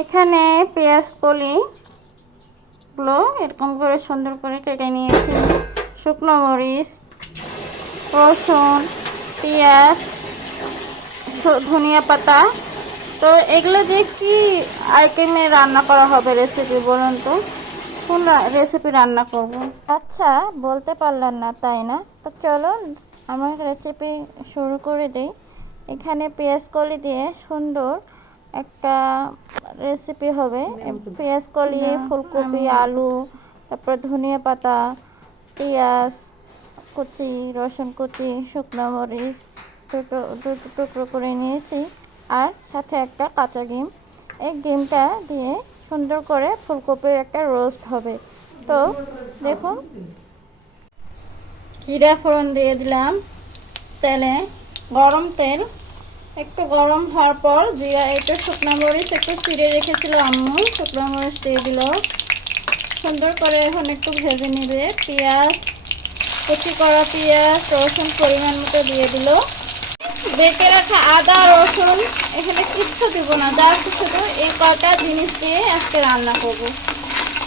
এখানে পেঁয়াজ কলিগুলো এরকম করে সুন্দর করে কেটে নিয়েছি। শুকনো মরিচ, রসুন, পেঁয়াজ, ধনিয়া পাতা। তো এগুলো দিয়ে কি আইটেমে রান্না করা হবে রেসিপি বলুন তো? কোন রেসিপি রান্না করব? আচ্ছা, বলতে পারলেন না তাই না? তো চলো আমার রেসিপি শুরু করে দিই। এখানে পেঁয়াজ কলি দিয়ে সুন্দর একটা রেসিপি হবে। পেঁয়াজ কলি, ফুলকপি, আলু, তারপর ধনিয়া পাতা, পেঁয়াজ কুচি, রসুন কুচি, শুকনো মরিচ দুটো টুকরো করে নিয়েছি, আর সাথে একটা কাঁচা ডিম। এই ডিমটা দিয়ে সুন্দর করে ফুলকপির একটা রোস্ট হবে। তো দেখুন, জিরা ফোড়ন দিয়ে দিলাম তেলে। গরম তেল একটু গরম হওয়ার পর জিরা, একটু শুকনো মরিচ একটু চিড়ে রেখেছিল আম্মু, শুকনো মরিচ দিয়ে দিল। সুন্দর করে এখন একটু ভেজে নেবে। পেঁয়াজ, কুচি করা পেঁয়াজ, রসুন পরিমাণ মতো দিয়ে দিল। বেটে রাখা আদা রসুন এখানে কিচ্ছু দিব না, যা শুধু এই কটা জিনিস দিয়ে আজকে রান্না করব।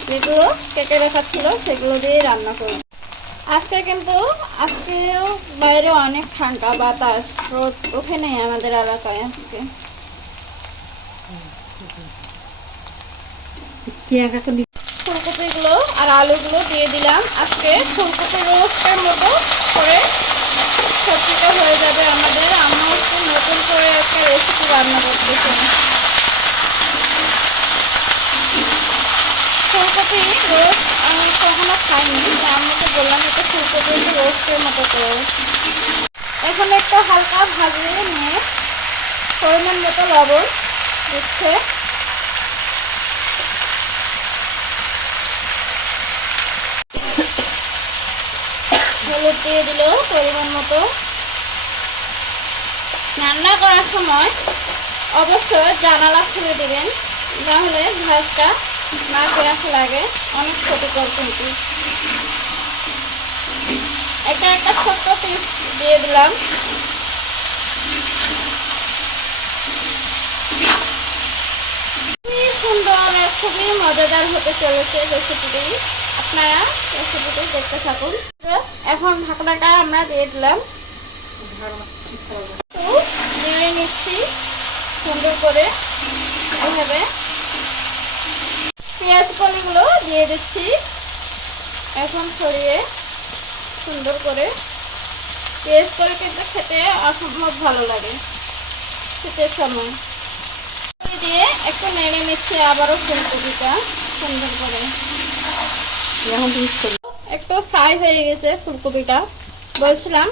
যেগুলো কেটে রাখা ছিল সেগুলো দিয়ে রান্না করব আজকে। কিন্তু আজকেও বাইরে অনেক ঠান্ডা, বাতাস, রোদ ওঠে নেই আমাদের এলাকায় আজকে। ফুলকপিগুলো আর আলুগুলো দিয়ে দিলাম। আজকে ফুলকপি রোস্টের মতো করে সবজিটা হয়ে যাবে আমাদের। আমরা একটু নতুন করে একটা রেসিপি রান্না করতেছি। ফুলকপি রোস্ট আমি কখনো খাইনি, আমাকে বললাম এটা ফুলকপি রোস্টের মতো করে। এখন একটু হালকা ভাজিয়ে নিয়ে পরিমাণ মতো লবণ দিচ্ছে। হলুদ দিয়ে দিল পরিমাণ মতো। রান্না করার সময় অবশ্যই জানালা খুলে দিবেন, নাহলে ঘাসটা না পেঁয়াজ লাগে, অনেক ক্ষতিকর কিন্তু। একটা একটা ছোট্ট পিস দিয়ে দিলাম। খুবই সুন্দর, খুবই মজাদার হতে চলেছে রেসিপিটি। আপনারা রেসিপিটি দেখতে থাকুন। এখন ঢাকনাটা আমরা দিয়ে দিলাম, নেড়ে নিচ্ছি সুন্দর করে। এভাবে পেঁয়াজ কলিগুলো দিয়ে দিচ্ছি এখন ছড়িয়ে সুন্দর করে। পেঁয়াজ কলি কিন্তু খেতে অসম্ভব ভালো লাগে শীতের সময়। দিয়ে একটু নেড়ে নিচ্ছি আবারও ফুলকপিটা সুন্দর করে। একটু ফ্রাই হয়ে গেছে ফুলকপিটা। বলছিলাম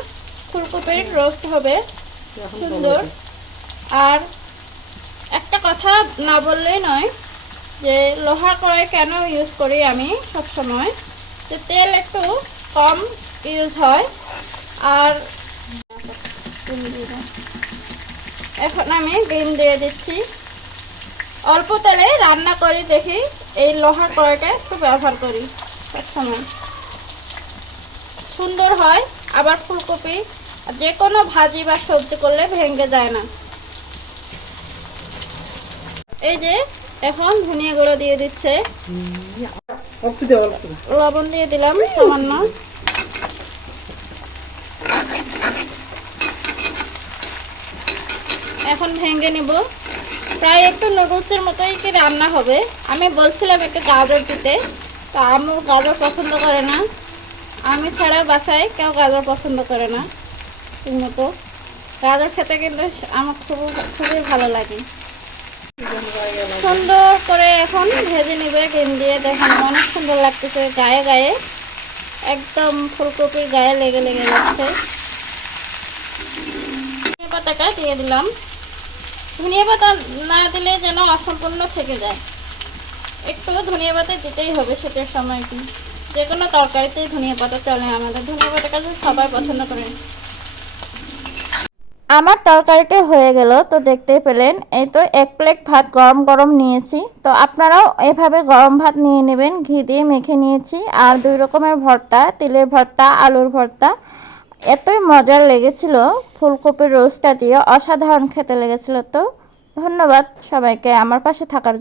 ফুলকপির রোস্ট হবে সুন্দর। আর একটা কথা না বললেই নয়, যে লোহার কড়াই কেন ইউজ করি আমি সবসময়, যে তেল একটু কম ইউজ হয়। আর এখন আমি ডিম দিয়ে দিচ্ছি। অল্প তেলে রান্না করি দেখি, এই লোহার কড়াইটা একটু ব্যবহার করি সবসময়, সুন্দর হয়। আবার ফুলকপি যে কোনো ভাজি বা সবজি করলে ভেঙে যায় না। এই যে এখন ধনিয়া গুঁড়ো দিয়ে দিচ্ছে, লবণ দিয়ে দিলাম সামান্য। এখন ভেঙে নিব। প্রায় একটু নুডলসের মতোই কি রান্না হবে। আমি বলছিলাম একটু গাজর দিতে, তা আম্মু গাজর পছন্দ করে না। আমি ছাড়া বাসায় কেউ গাজর পছন্দ করে না ঠিক মতো। গাজর খেতে কিন্তু আমার খুবই ভালো লাগে। সুন্দর করে এখন ভেজে নিবে ডিম দিয়ে। দেখেন অনেক সুন্দর লাগতেছে, গায়ে গায়ে একদম ফুলকপির গায়ে লেগে লেগে যাচ্ছে। ধনিয়া পাতাটা দিয়ে দিলাম। ধনিয়া পাতা না দিলে যেন অসম্পূর্ণ থেকে যায়। একটু ধনিয়া পাতা দিতেই হবে শীতের সময়। কি যে কোনো তরকারিতেই ধনিয়া পাতা চলে আমাদের। ধনিয়া পাতাটা সবাই পছন্দ করেন। আমার তরকারিতে হয়ে গেল, তো দেখতেই পেলেন। এই তো এক প্লেট ভাত গরম গরম নিয়েছি। তো আপনারাও এভাবে গরম ভাত নিয়ে নেবেন। ঘি দিয়ে মেখে নিয়েছি। আর 2 রকমের ভর্তা, তিলের ভর্তা, আলুর ভর্তা। এতই মজার লেগেছিল, ফুলকপির রোস্টটা দিয়ে অসাধারণ খেতে লেগেছিল। তো ধন্যবাদ সবাইকে আমার পাশে থাকার জন্য।